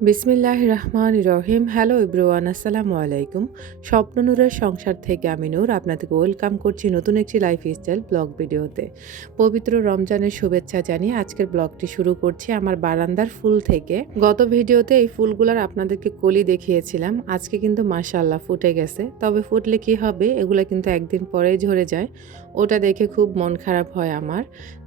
বিসমিল্লাহির রহমানির রহিম। Hello everyone, আসসালামু আলাইকুম। স্বপ্ন নূরের সংসার থেকে আমি নূর আপনাদেরকে ওয়েলকাম করছি নতুন একটি লাইফস্টাইল ব্লগ ভিডিওতে। পবিত্র রমজানের শুভেচ্ছা জানিয়ে আজকের ব্লগটি শুরু করছি আমার বারান্দার ফুল থেকে। গত ভিডিওতে এই ফুলগুলার আপনাদেরকে কলি দেখিয়েছিলাম, আজকে কিন্তু মাশাআল্লাহ ফুটে গেছে। তবে ফুটলে কি হবে, এগুলো কিন্তু একদিন পরেই ঝরে যায়, ওটা দেখে খুব মন খারাপ হয় আমার।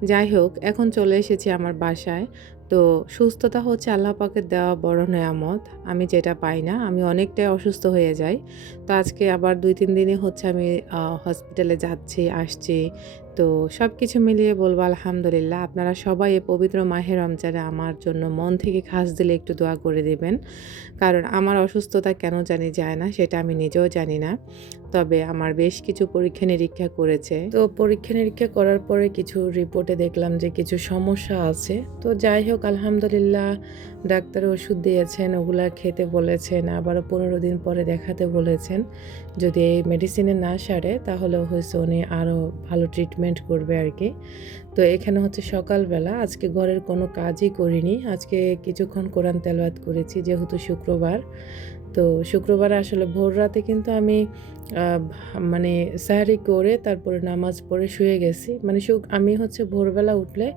যাই হোক, এখন চলে এসেছি আমার বাসায়। তো সুস্থতা হচ্ছে আল্লাহ পাকের দেওয়া বড় নেয়ামত। আমি যেটা পাই না, আমি অনেকটাই অসুস্থ হয়ে যাই। তো আজকে আবার ২-৩ দিনই হচ্ছে আমি হসপিটালে যাচ্ছি, আসছি। তো সব কিছু মিলিয়ে বলবো আলহামদুলিল্লাহ। আপনারা সবাই এই পবিত্র মাহে রমজানে আমার জন্য মন থেকে খাস দিলে একটু দোয়া করে দিবেন। কারণ আমার অসুস্থতা কেন জানি যায় না, সেটা আমি নিজেও জানি না। তবে আমার বেশ কিছু পরীক্ষা-নিরীক্ষা করেছে। তো পরীক্ষা-নিরীক্ষা করার পরে কিছু রিপোর্টে দেখলাম যে কিছু সমস্যা আছে। তো যাই হোক আলহামদুলিল্লাহ, ডাক্তার ওষুধ দিয়েছেন, ওগুলা খেতে বলেছেন। আবারও ১৫ দিন পরে দেখাতে বলেছেন। যদি এই মেডিসিনে না সারে তাহলে হচ্ছে উনি আরও ভালো ট্রিটমেন্ট করবে আরকি। তো এখানে হচ্ছে সকালবেলা আজকে ঘরের কোনো কাজই করিনি। আজকে কিছুক্ষণ কোরআন তেলাওয়াত করেছি যেহেতু শুক্রবার। তো শুক্রবারে আসলে ভোর রাতে কিন্তু আমি আ মানে সেহরি করে তারপরে নামাজ পড়ে শুয়ে গেছি। মানে আমি হচ্ছে ভোরবেলা উঠলে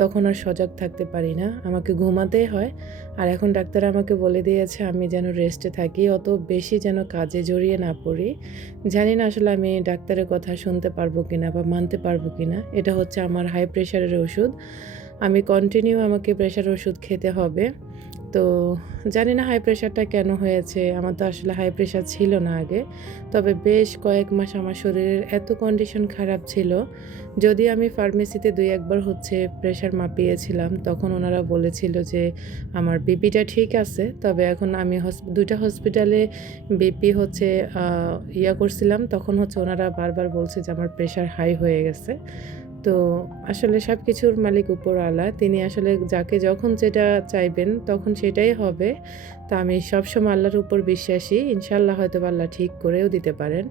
তখন আর সজাগ থাকতে পারি না। আমাকে ঘুমাতেই হয়। আর এখন ডাক্তার আমাকে বলে দিয়েছে আমি যেন রেস্টে থাকি, অত বেশি যেন কাজে জড়িয়ে না পড়ি। জানি না আসলে আমি ডাক্তারের কথা শুনতে পারবো কিনা বা মানতে পারবো কিনা। এটা হচ্ছে আমার হাই প্রেশারের ওষুধ। আমি কন্টিনিউ আমাকে প্রেশার ওষুধ খেতে হবে। তো জানি না হাই প্রেশারটা কেন হয়েছে। আমার তো আসলে হাই প্রেশার ছিল না আগে। তবে বেশ কয়েক মাস আমার শরীরের এত কন্ডিশন খারাপ ছিল। যদিও আমি ফার্মেসিতে ২-১ বার হচ্ছে প্রেশার মাপিয়েছিলাম। তখন ওনারা বলেছিল যে আমার বিপিটা ঠিক আছে। তবে এখন আমি ২টা হসপিটালে বিপি হচ্ছে আ করছিলাম। তখন হচ্ছে ওনারা বারবার বলছে যে আমার প্রেশার হাই হয়ে গেছে। তো আসলে সবকিছুর মালিক উপরওয়ালা। তিনি আসলে যাকে যখন যেটা চাইবেন তখন সেটাই হবে। তো আমি সবসময় আল্লাহর উপর বিশ্বাসী। ইনশাআল্লাহ হয়তোবা আল্লাহ ঠিক করেও দিতে পারেন।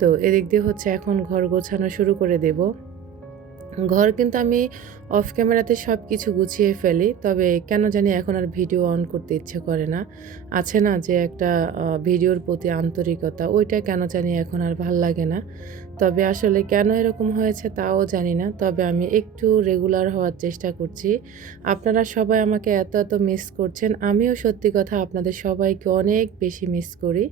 তো এদিক দিয়ে হচ্ছে এখন ঘর গোছানো শুরু করে দেব। ঘর কিন্তু আমি অফ ক্যামেরাতে সব কিছু গুছিয়ে ফেলি। তবে কেন জানি এখন আর ভিডিও অন করতে ইচ্ছে করে না। আছে না যে একটা ভিডিওর প্রতি আন্তরিকতা, ওইটা কেন জানি এখন আর ভাল লাগে না। তবে আসলে কেন এরকম হয়েছে তাও জানি না। তবে আমি একটু রেগুলার হওয়ার চেষ্টা করছি। আপনারা সবাই আমাকে এত মিস করছেন। আমিও সত্যি কথা আপনাদের সবাইকে অনেক বেশি মিস করি।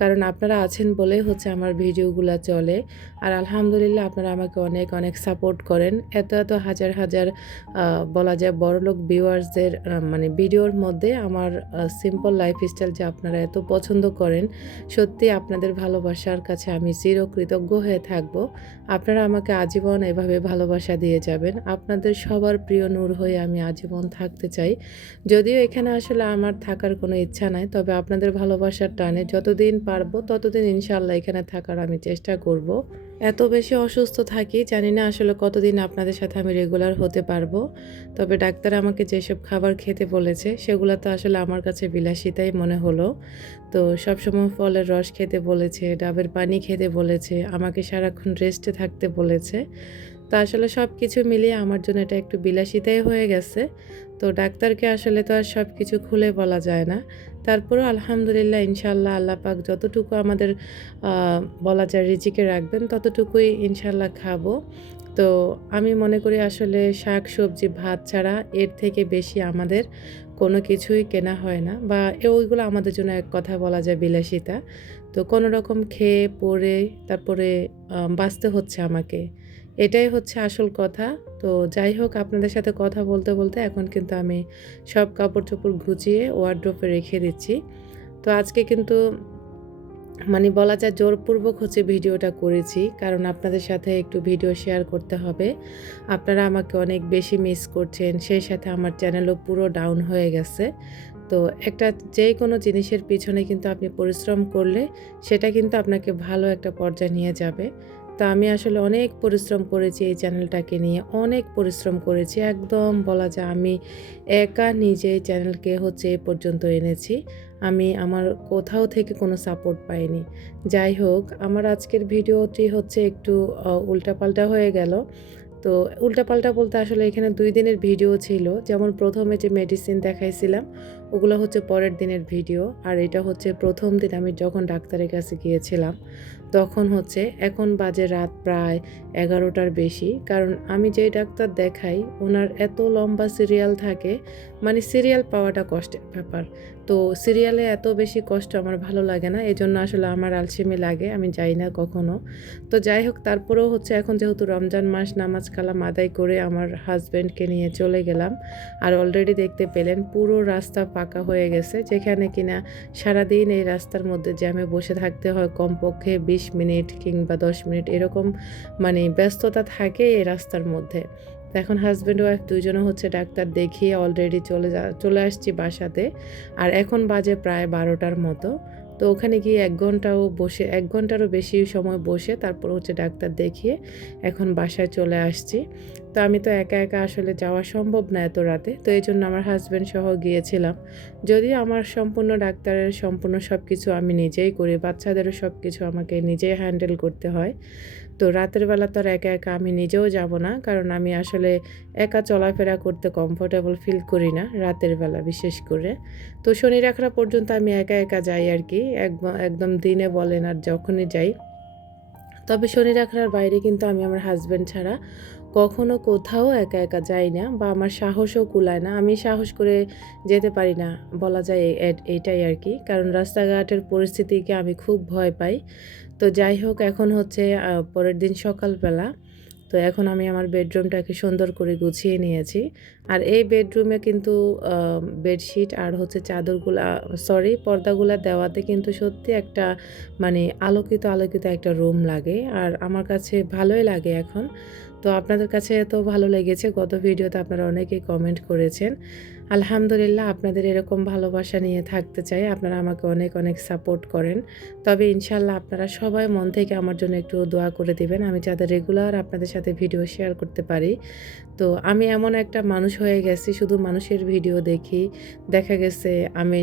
কারণ আপনারা আছেন বলেই হচ্ছে আমার ভিডিওগুলা চলে। আর আলহামদুলিল্লাহ আপনারা আমাকে অনেক সাপোর্ট করেন। এত হাজার বলা যায় বড়লোক ভিউয়ার্সদের মানে ভিডিওর মধ্যে আমার সিম্পল লাইফস্টাইল যে আপনারা এত পছন্দ করেন, সত্যি আপনাদের ভালোবাসার কাছে আমি চিরকৃতজ্ঞ হয়ে থাকব। আপনারা আমাকে আজীবন এভাবে ভালোবাসা দিয়ে যাবেন। আপনাদের সবার প্রিয় নূর হয়ে আমি আজীবন থাকতে চাই। যদিও এখানে আসলে আমার থাকার কোনো ইচ্ছা নাই, তবে আপনাদের ভালোবাসার টানে যতদিন পারবো ততদিন ইনশাআল্লাহ এখানে থাকার আমি চেষ্টা করব। এত বেশি অসুস্থ থাকি, জানি না আসলে কতদিন আপনাদের সাথে আমি রেগুলার হতে পারবো। তবে ডাক্তার আমাকে যেসব খাবার খেতে বলেছে সেগুলো তো আসলে আমার কাছে বিলাসিতাই মনে হলো। তো সবসময় ফলের রস খেতে বলেছে, ডাবের পানি খেতে বলেছে, আমাকে সারাক্ষণ রেস্টে থাকতে বলেছে। তো আসলে সব কিছু মিলিয়ে আমার জন্য এটা একটু বিলাসিতাই হয়ে গেছে। তো ডাক্তারকে আসলে তো আর সব কিছু খুলে বলা যায় না। তারপরেও আলহামদুলিল্লাহ ইনশাআল্লাহ আল্লাহ পাক যতটুকু আমাদের বলা যায় রিজিকে রাখবেন ততটুকুই ইনশাআল্লাহ খাবো। তো আমি মনে করি আসলে শাক-সবজি, ভাত ছাড়া এর থেকে বেশি আমাদের কোনো কিছুই কেনা হয় না, বা ওইগুলো আমাদের জন্য এক কথায় বলা যায় বিলাসিতা। তো কোনো রকম খেয়ে পরে তারপরে বাঁচতে হচ্ছে আমাকে। এটাই হচ্ছে আসল কথা। তো যাই হোক আপনাদের সাথে কথা বলতে এখন কিন্তু আমি সব কাপড়-চোপড় গুছিয়ে ওয়ারড্রোবে রেখে দিচ্ছি। তো আজকে কিন্তু মানে বলা যায় জোরপূর্বক হচ্ছে ভিডিওটা করেছি। কারণ আপনাদের সাথে একটু ভিডিও শেয়ার করতে হবে। আপনারা আমাকে অনেক বেশি মিস করছেন। সেই সাথে আমার চ্যানেলও পুরো ডাউন হয়ে গেছে। তো একটা যেকোনো জিনিসের পিছনে কিন্তু আপনি পরিশ্রম করলে সেটা কিন্তু আপনাকে ভালো একটা পর্যায়ে নিয়ে যাবে। তো আমি আসলে অনেক পরিশ্রম করেছি এই চ্যানেলটাকে নিয়ে, অনেক পরিশ্রম করেছি। একদম বলা যায় আমি একা নিজে এই চ্যানেলকে হচ্ছে এ পর্যন্ত এনেছি। আমি আমার কোথাও থেকে কোনো সাপোর্ট পাইনি। যাই হোক, আমার আজকের ভিডিওটি হচ্ছে একটু উল্টাপাল্টা হয়ে গেল। তো উল্টাপাল্টা বলতে আসলে এখানে ২ দিনের ভিডিও ছিল। যেমন ১ম এ যে মেডিসিন দেখাইছিলাম, ওগুলো হচ্ছে পরের দিনের ভিডিও। আর এটা হচ্ছে প্রথম দিন আমি যখন ডাক্তারের কাছে গিয়েছিলাম, তখন হচ্ছে এখন বাজে রাত প্রায় 11টার বেশি। কারণ আমি যেই ডাক্তার দেখাই ওনার এত লম্বা সিরিয়াল থাকে, মানে সিরিয়াল পাওয়াটা কষ্টের ব্যাপার। তো সিরিয়ালে এত বেশি কষ্ট আমার ভালো লাগে না, এজন্য আসলে আমার আলসেমি লাগে, আমি যাই না কখনো। তো যাই হোক, তারপরেও হচ্ছে এখন যেহেতু রমজান মাস, নামাজ কালাম আদায় করে আমার হাজব্যান্ডকে নিয়ে চলে গেলাম। আর অলরেডি দেখতে পেলেন পুরো রাস্তা ফাঁকা হয়ে গেছে, যেখানে কিনা সারাদিন এই রাস্তার মধ্যে জ্যামে বসে থাকতে হয় কমপক্ষে 20 মিনিট কিংবা 10 মিনিট এরকম, মানে ব্যস্ততা থাকে এই রাস্তার মধ্যে। তো এখন হাজব্যান্ড ওয়াইফ দুইজনে হচ্ছে ডাক্তার দেখিয়ে অলরেডি চলে আসছি বাসাতে। আর এখন বাজে প্রায় 12টার মতো। তো ওখানে গিয়ে 1 ঘন্টারও বেশি সময় বসে তারপর হচ্ছে ডাক্তার দেখিয়ে এখন বাসায় চলে আসছি। তো আমি তো একা একা আসলে যাওয়া সম্ভব না এত রাতে, তো এই জন্য আমার হাজব্যান্ড সহ গিয়েছিলাম। যদিও আমার সম্পূর্ণ ডাক্তারের সম্পূর্ণ সব কিছু আমি নিজেই করি, বাচ্চাদেরও সব কিছু আমাকে নিজেই হ্যান্ডেল করতে হয়। তো রাতের বেলা তো আর একা একা আমি নিজেও যাব না, কারণ আমি আসলে একা চলাফেরা করতে কমফোর্টেবল ফিল করি না রাতের বেলা বিশেষ করে। তো শনি রাখরা পর্যন্ত আমি একা একা যাই আর কি, একদম দিনে বলেন আর যখনই যাই। তবে শনি রাখরার বাইরে কিন্তু আমি আমার হাজব্যান্ড ছাড়া কখনো কোথাও একা একা যাই না, বা আমার সাহসও কুলায় না, আমি সাহস করে যেতে পারি না বলা যায়। এইটাই আর কি, কারণ রাস্তাঘাটের পরিস্থিতিকে আমি খুব ভয় পাই। তো যাই হোক, এখন হচ্ছে পরের দিন সকালবেলা। তো এখন আমি আমার বেডরুমটাকে সুন্দর করে গুছিয়ে নিয়েছি। আর এই বেডরুমে কিন্তু বেডশিট আর হচ্ছে চাদরগুলা, সরি পর্দাগুলা দেওয়াতে কিন্তু সত্যি একটা, মানে আলোকিত একটা রুম লাগে। আর আমার কাছে ভালোই লাগে এখন। তো আপনাদের কাছে এত ভালো লেগেছে, গত ভিডিওতে আপনারা অনেকেই কমেন্ট করেছেন। আলহামদুলিল্লাহ, আপনাদের এরকম ভালোবাসা নিয়ে থাকতে চাই। আপনারা আমাকে অনেক অনেক সাপোর্ট করেন। তবে ইনশাল্লাহ আপনারা সবাই মন থেকে আমার জন্য একটু দোয়া করে দিবেন, আমি যাতে রেগুলার আপনাদের সাথে ভিডিও শেয়ার করতে পারি। তো আমি এমন একটা মানুষ হয়ে গেছি, শুধু মানুষের ভিডিও দেখি। দেখা গেছে আমি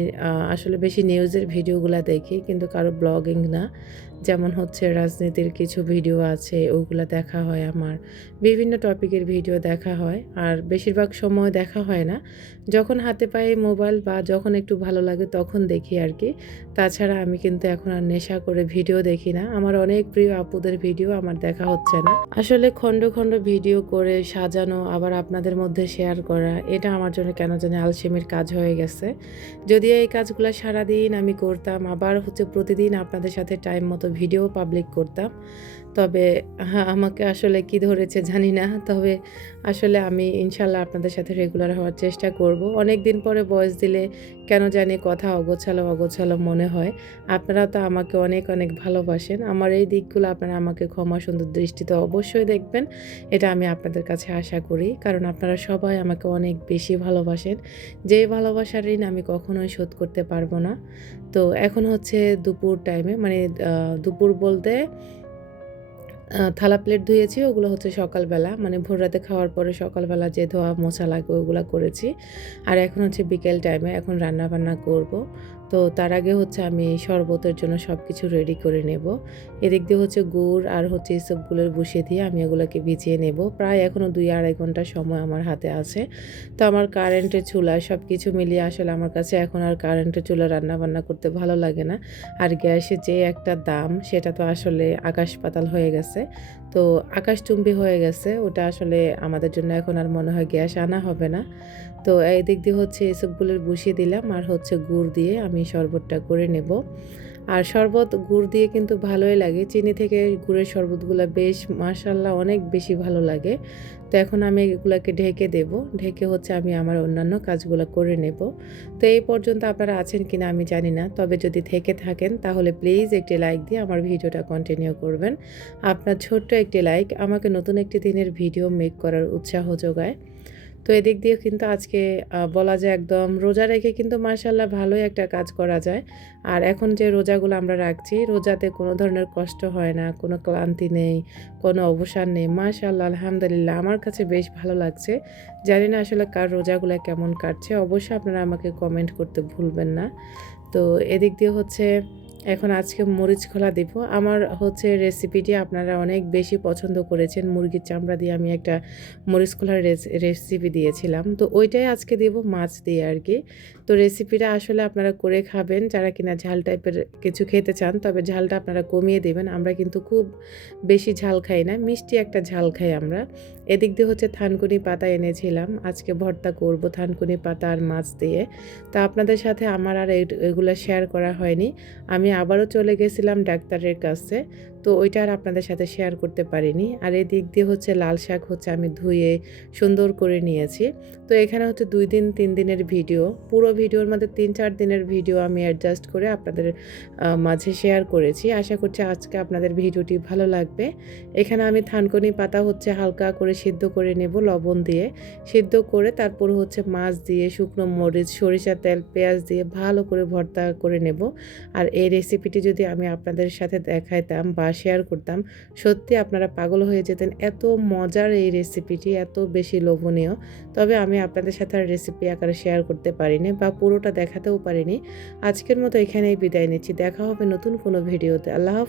আসলে বেশি নিউজের ভিডিওগুলা দেখি, কিন্তু কারো ব্লগিং না। যেমন হচ্ছে রাজনীতির কিছু ভিডিও আছে, ওগুলা দেখা হয় আমার। বিভিন্ন টপিকের ভিডিও দেখা হয়, আর বেশিরভাগ সময় দেখা হয় না। যখন হাতে পায়ে মোবাইল বা যখন একটু ভালো লাগে তখন দেখি আর কি। তাছাড়া আমি কিন্তু এখন আর নেশা করে ভিডিও দেখি না। আমার অনেক প্রিয় আপুদের ভিডিও আমার দেখা হচ্ছে না। আসলে খণ্ড খণ্ড ভিডিও করে সাজানো আবার আপনাদের মধ্যে শেয়ার করা, এটা আমার জন্য কেন জানি আলসেমির কাজ হয়ে গেছে। যদিও এই কাজগুলো সারাদিন আমি করতাম, আবার হচ্ছে প্রতিদিন আপনাদের সাথে টাইম মতো ভিডিও পাবলিক করতাম। তবে হ্যাঁ, আমাকে আসলে কি ধরেছে জানি না। তবে আসলে আমি ইনশাল্লাহ আপনাদের সাথে রেগুলার হওয়ার চেষ্টা করব। অনেক দিন পরে ভয়েস দিলে কেন জানি কথা অগোছালো মনে হয়। আপনারা তো আমাকে অনেক অনেক ভালোবাসেন। আমার এই দিকগুলো আপনারা আমাকে ক্ষমা সুন্দর দৃষ্টিতে অবশ্যই দেখবেন। এটা আমি আপনাদের কাছে আশা করি। কারণ আপনারা সবাই আমাকে অনেক বেশি ভালোবাসেন। যেই ভালোবাসার ঋণ আমি কখনোই শোধ করতে পারবো না। তো এখন হচ্ছে দুপুর টাইমে, মানে দুপুর বলতে থালা প্লেট ধুয়েছি, ওগুলো হচ্ছে সকালবেলা, মানে ভোর রাতে খাওয়ার পরে সকালবেলা যে ধোয়া মোছা লাগে ওগুলো করেছি। আর এখন হচ্ছে বিকেল টাইমে, এখন রান্না বান্না করব। তো তার আগে হচ্ছে আমি শরবতের জন্য সব কিছু রেডি করে নেব। এদিক দিয়ে হচ্ছে গুড় আর হচ্ছে এসবগুলো বসিয়ে দিয়ে আমি এগুলোকে ভিজিয়ে নেব। প্রায় এখনও 2-2.5 ঘন্টা সময় আমার হাতে আছে। তো আমার কারেন্টের চুলা সব কিছু মিলিয়ে আসলে আমার কাছে এখন আর কারেন্টের চুলা রান্না বান্না করতে ভালো লাগে না। আর গ্যাসের যে একটা দাম, সেটা তো আসলে আকাশ পাতাল হয়ে গেছে। তো আকাশচুম্বী হয়ে গেছে, ওটা আসলে আমাদের জন্য এখন আর মনে হয় গ্যাস আনা হবে না। তো এই দিক দিয়ে হচ্ছে এসবগুলো বসিয়ে দিলাম, আর হচ্ছে গুড় দিয়ে আমি শরবতটা করে নেব। আর শরবত গুড় দিয়ে কিন্তু ভালোই লাগে, চিনি থেকে গুড়ের শরবতগুলো বেশ মাশাআল্লাহ অনেক বেশি ভালো লাগে। তো এখন আমি এগুলোকে ঢেকে দেব, ঢেকে হচ্ছে আমি আমার অন্যান্য কাজগুলো করে নেব। তো এই পর্যন্ত আপনারা আছেন কিনা আমি জানি না, তবে যদি থেকে থাকেন তাহলে প্লিজ একটি লাইক দিয়ে আমার ভিডিওটা কন্টিনিউ করবেন। আপনার ছোট্ট একটি লাইক আমাকে নতুন একটি দিনের ভিডিও মেক করার উৎসাহ যোগায়। তো এদিক দিয়ে কিন্তু আজকে বলা যায় একদম রোজা রেখে কিন্তু মাশাআল্লাহ ভালোই একটা কাজ করা যায়। আর এখন যে রোজাগুলো আমরা রাখছি, রোজাতে কোনো ধরনের কষ্ট হয় না, কোনো ক্লান্তি নেই, কোনো অবসাদ নেই। মাশাআল্লাহ আলহামদুলিল্লাহ, আমার কাছে বেশ ভালো লাগছে। জানি না আসলে কার রোজাগুলো কেমন কাটছে, অবশ্যই আপনারা আমাকে কমেন্ট করতে ভুলবেন না। তো এদিক দিয়ে হচ্ছে এখন আজকে মরিচ খোলা দিব। আমার হচ্ছে রেসিপিটি আপনারা অনেক বেশি পছন্দ করেছেন। মুরগির চামড়া দিয়ে আমি একটা মরিচ খোলার রেসিপি দিয়েছিলাম। তো ওইটাই আজকে দেব মাছ দিয়ে আর কি। তো রেসিপিটা আসলে আপনারা করে খাবেন যারা কিনা ঝাল টাইপের কিছু খেতে চান, তবে ঝালটা আপনারা কমিয়ে দেবেন। আমরা কিন্তু খুব বেশি ঝাল খাই না, মিষ্টি একটা ঝাল খাই আমরা। এদিক দিয়ে হচ্ছে থানকুনি পাতা এনেছিলাম, আজকে ভর্তা করব থানকুনি পাতা আর মাছ দিয়ে। তা আপনাদের সাথে আমার আর এগুলো শেয়ার করা হয়নি। আমি আবারও চলে গেছিলাম ডাক্তারের কাছে, তো ওইটা আর আপনাদের সাথে শেয়ার করতে পারিনি। আর এদিক দিয়ে হচ্ছে লাল শাক হচ্ছে আমি ধুয়ে সুন্দর করে নিয়েছি। তো এখানে হচ্ছে 2 দিন 3 দিনের ভিডিও, পুরো ভিডিওর মধ্যে 3-4 দিনের ভিডিও আমি অ্যাডজাস্ট করে আপনাদের মাঝে শেয়ার করেছি। আশা করছি আজকে আপনাদের ভিডিওটি ভালো লাগবে। এখানে আমি থানকুনি পাতা হচ্ছে হালকা করে সিদ্ধ করে নেব লবণ দিয়ে। সিদ্ধ করে তারপর হচ্ছে মাছ দিয়ে, শুকনো মরিচ, সরিষার তেল, পেঁয়াজ দিয়ে ভালো করে ভর্তা করে নেব। আর এই রেসিপিটি যদি আমি আপনাদের সাথে দেখাইতাম বা শেয়ার করতাম, সত্যি আপনারা পাগল হয়ে যেতেন। এত মজার এই রেসিপিটি, এত বেশি লোভনীয়। তবে আমি আপনাদের সাথে আর রেসিপি আকারে শেয়ার করতে পারিনি বা পুরোটা দেখাতেও পারিনি। আজকের মতো এখানেই বিদায় নিচ্ছি। দেখা হবে নতুন কোনো ভিডিওতে। আল্লাহ হাফেজ।